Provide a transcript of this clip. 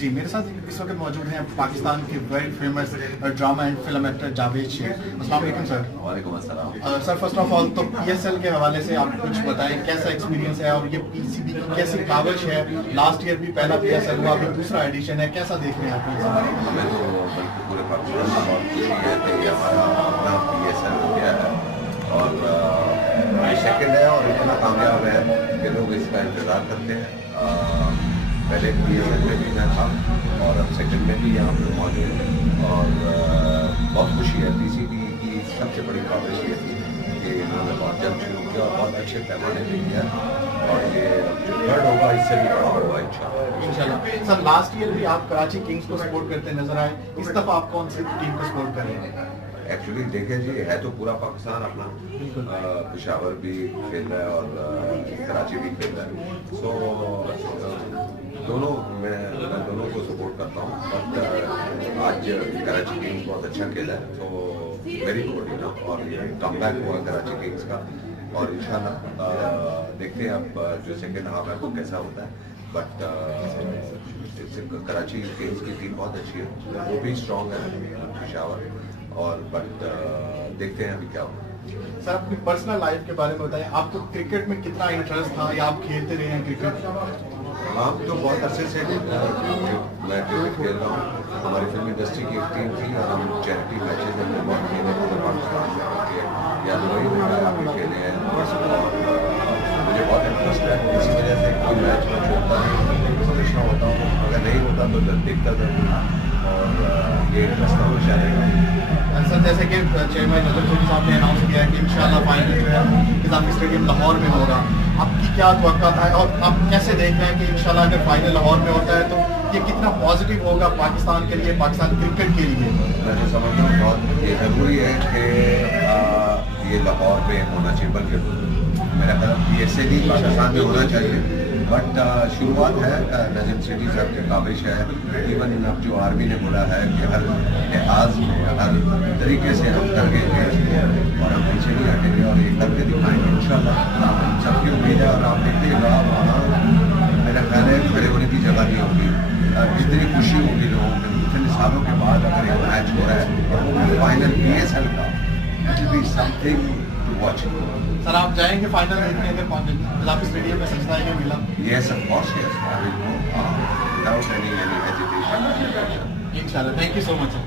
जी, मेरे साथ इस वक्त मौजूद हैं पाकिस्तान के very famous drama and film actor Javed Sheikh. अस्सलाम वालेकुम सर। वालेकुम अस्सलाम। सर, फर्स्ट ऑफ ऑल तो PSL के हवाले से आप कुछ बताएं, कैसा एक्सपीरियंस है और ये PCB की कैसी काविश है? लास्ट ईयर भी पहला PSL हुआ, अभी दूसरा एडिशन है, कैसा देख रहे हैं आप? हमें तो बल्कि पूरे पाकिस्तान में बहुत खुशी है कि हमारा अपना PSL हो गया है और ये सेकंड है और इतना कामयाब है कि लोग इसका इंतज़ार करते हैं। पहले PSL में भी मैं था और अब सेकंड में भी यहाँ पर मौजूद है और बहुत खुशी है। PCB की सबसे बड़ी काविश ये थी कि इन्होंने बहुत जल्द शुरू किया और बहुत अच्छे पैमाने पे किया और ये जो थर्ड होगा इससे भी बड़ा होगा इंशाल्लाह। सर, लास्ट ईयर भी आप कराची किंग्स को सपोर्ट करते नजर आए, इस दफा आप कौन सी टीम को सपोर्ट कर रहे हैं? एक्चुअली देखिए जी, है तो पूरा पाकिस्तान अपना, पेशावर भी खेल रहा है और कराची भी खेल रहा है। सो दोनों मैं दोनों को सपोर्ट करता हूँ। बट आज कराची किंग्स बहुत अच्छा खेला है तो वेरी गुड और ये कमबैक हुआ कराची किंग्स का और इंशाल्लाह देखते हैं अब जो सेकेंड हाफ है वो कैसा होता है। बट कराची किंग्स की टीम बहुत अच्छी है, वो भी स्ट्रॉन्ग है पेशावर और बट देखते हैं अभी क्या होगा। सर, अपनी पर्सनल लाइफ के बारे में बताएं, आपको क्रिकेट में कितना इंटरेस्ट था या आप खेलते रहे हैं क्रिकेट? हम तो बहुत अरसे से मैं क्रिकेट खेल रहा हूँ। हमारी फिल्म इंडस्ट्री की एक टीम थी और हम चैरिटी मैचेज में बहुत खेले पूरे पाकिस्तान में या लोई में भी खेले हैं और मुझे बहुत इंटरेस्ट है। इसी वजह से कोई मैच में छोड़ता नहीं, समझना होता हूँ, अगर नहीं होता तो दिक्कत है और ये इंटरेस्ट हमेशा रहेगा। सर, जैसे कि चेयरमैन नजर चौधरी साहब ने अनाउंस किया है कि इंशाल्लाह फाइनल जो है निज़ामी स्टेडियम लाहौर में होगा, आपकी क्या तवक्का था और आप कैसे देख रहे हैं कि इंशाल्लाह अगर फाइनल लाहौर में होता है तो ये कितना पॉजिटिव होगा पाकिस्तान के लिए, पाकिस्तान क्रिकेट के लिए? मैं तो समझता हूँ बहुत ये ज़रूरी है कि ये लाहौर में होना चाहिए, बल्कि मेरा ख्याल PSL ही पाकिस्तान में होना चाहिए। बट शुरुआत है, नजम सिटी साहब के काबिश है। इवन अब जो आर्मी ने बोला है कि हर लिहाज में हर तरीके से हम करके और हम पीछे नहीं हटेंगे और ये करके दिखाएंगे इंशाल्लाह। सबकी उम्मीद है और आप देखिएगा वहाँ मेरा ख्याल है खड़े होने की जगह नहीं होगी, इतनी खुशी होगी लोगों को। इतने सालों के बाद अगर एक मैच हो रहा है फाइनल PSL का, it will be something to watch. Sir, आप जाएंगे फाइनल देखने अगर निज़ामी स्टेडियम में सजदा है मिला? Yes, of course, yes. I will go without any hesitation. इंशाल्लाह। Thank you so much sir.